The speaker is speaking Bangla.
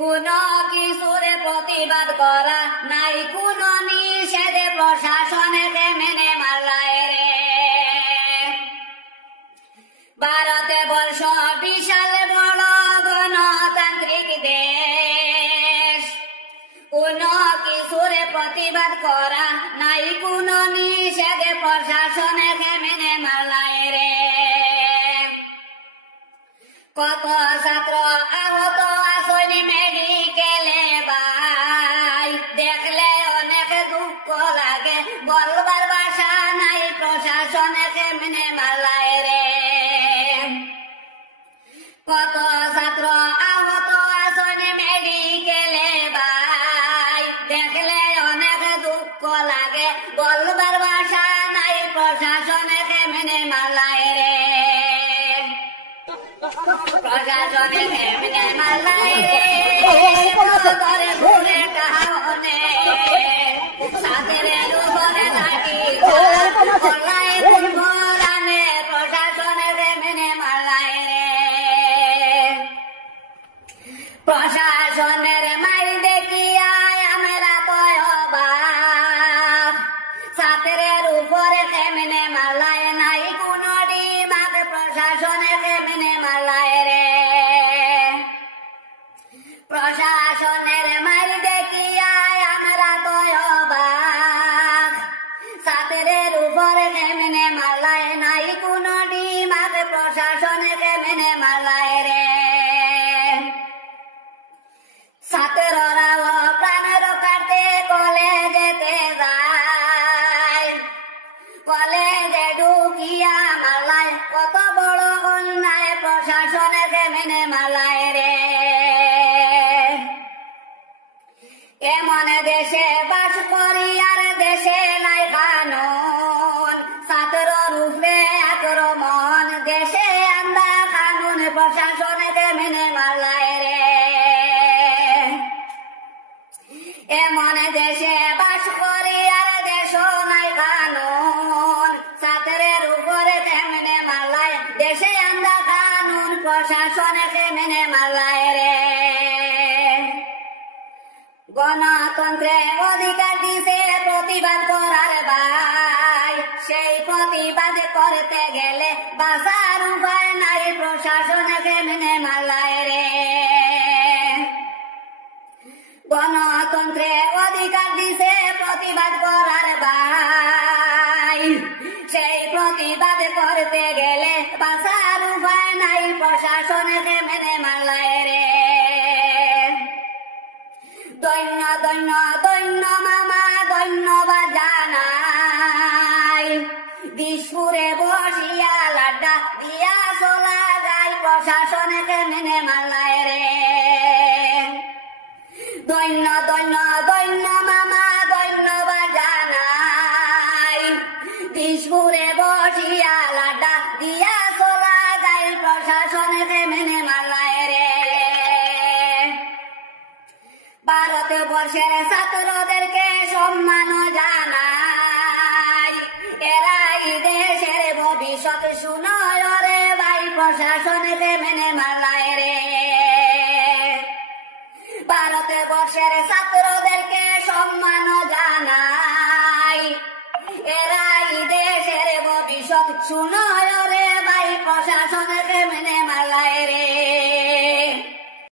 কোন কিছুর প্রতিবাদ করা নাই, কোন নিষেধে প্রশাসনকে মেনে মারলায় রে। ভারতে বর্ষ বিশাল বড় গণতান্ত্রিক দেশ, কোন কিছুর প্রতিবাদ করা নাই, কোন নিষেধে প্রশাসনকে মেনে মারলায় রে। কত ছাত্র আহত আসনি মেডিকেলে ভাই, দেখলে অনেক দুঃখ লাগে, বলবার ভাষা নাই, প্রশাসনকে মেনে মারলায় রে। কত ছাত্র আহত আসনি মেডিকেলে ভাই, দেখলে অনেক দুঃখ লাগে, বলবার ভাষা নাই, প্রশাসনকে মেনে মারলায় রে। প্রশাসনকে মেনে মারলায় রে, ধরে ঘুরে কাহনে সাথের উপরে লাঠি চলায় ঘোরানে, প্রশাসনকে মেনে মারলায় রে। প্রশাসনের মাইল দেখিয়া আমরা তো অবাক, ছাত্রের উপরে কেমনে মারলায় নাই, কোন ডিমাগ প্রশাসনকে মেনে মারলায় রে। প্রশাসনের মাইল দেখিয়া আমরা তো অবাক, ছাত্রের উপরে কেমনে মারলায় নাই, কোন ডিমাগ প্রশাসনকে মেনে মারলায় রে। ছাত্ররাও প্রাণ রক্ষার্থে কলেজেতে যায়, কলেজে ঢুকিয়া মারলায়, কত বড় অন্যায়, প্রশাসনকে মেনে মারলায় রে। এমন দেশে বাস করি আর দেশে নাই কানুন, ছাত্রর উপরে আক্রমণ, দেশে আমরা কানুন, প্রশাসনকে মেনে মারলায় রে। এমন দেশে বাস করি আর দেশ নাই কানুন, ছাত্রের উপরে কেমনে মারলায়, দেশে আমরা কানুন, প্রশাসনকে মেনে মারলায় রে। গণতন্ত্রে অধিকার দিছে প্রতিবাদ করার ভাই, সেই প্রতিবাদ করতে গেলে বাঁচার উপায় নাই, প্রশাসনকে মেনে মারলায় রে। গণতন্ত্রে অধিকার দিছে প্রতিবাদ করার ভাই, সেই প্রতিবাদ করতে গেলে বাঁচার উপায় নাই, প্রশাসনকে মেনে মারলায় রে। দৈন্য দৈন্য দৈন্য মামা ধন্যবাদ জানাই, দিশপুরে বসিয়া লাড্ডা দিয়া চলা যায়, প্রশাসনকে মেনে মারলায় রে। দৈন্য দৈন্য দৈন্য মামা ধন্যবাদ জানাই, দিশপুরে বসিয়া লাড্ডা দিয়া চলা যায়, প্রশাসনকে মেনে মারলায় রে। ভারতবর্ষের ছাত্রদেরকে সম্মান জানাই, এরাই দেশের ভবিষ্যৎ, শুনয় রে ভাই, প্রশাসনকে মেনে মারলায় রে। ভারতবর্ষের ছাত্রদেরকে সম্মান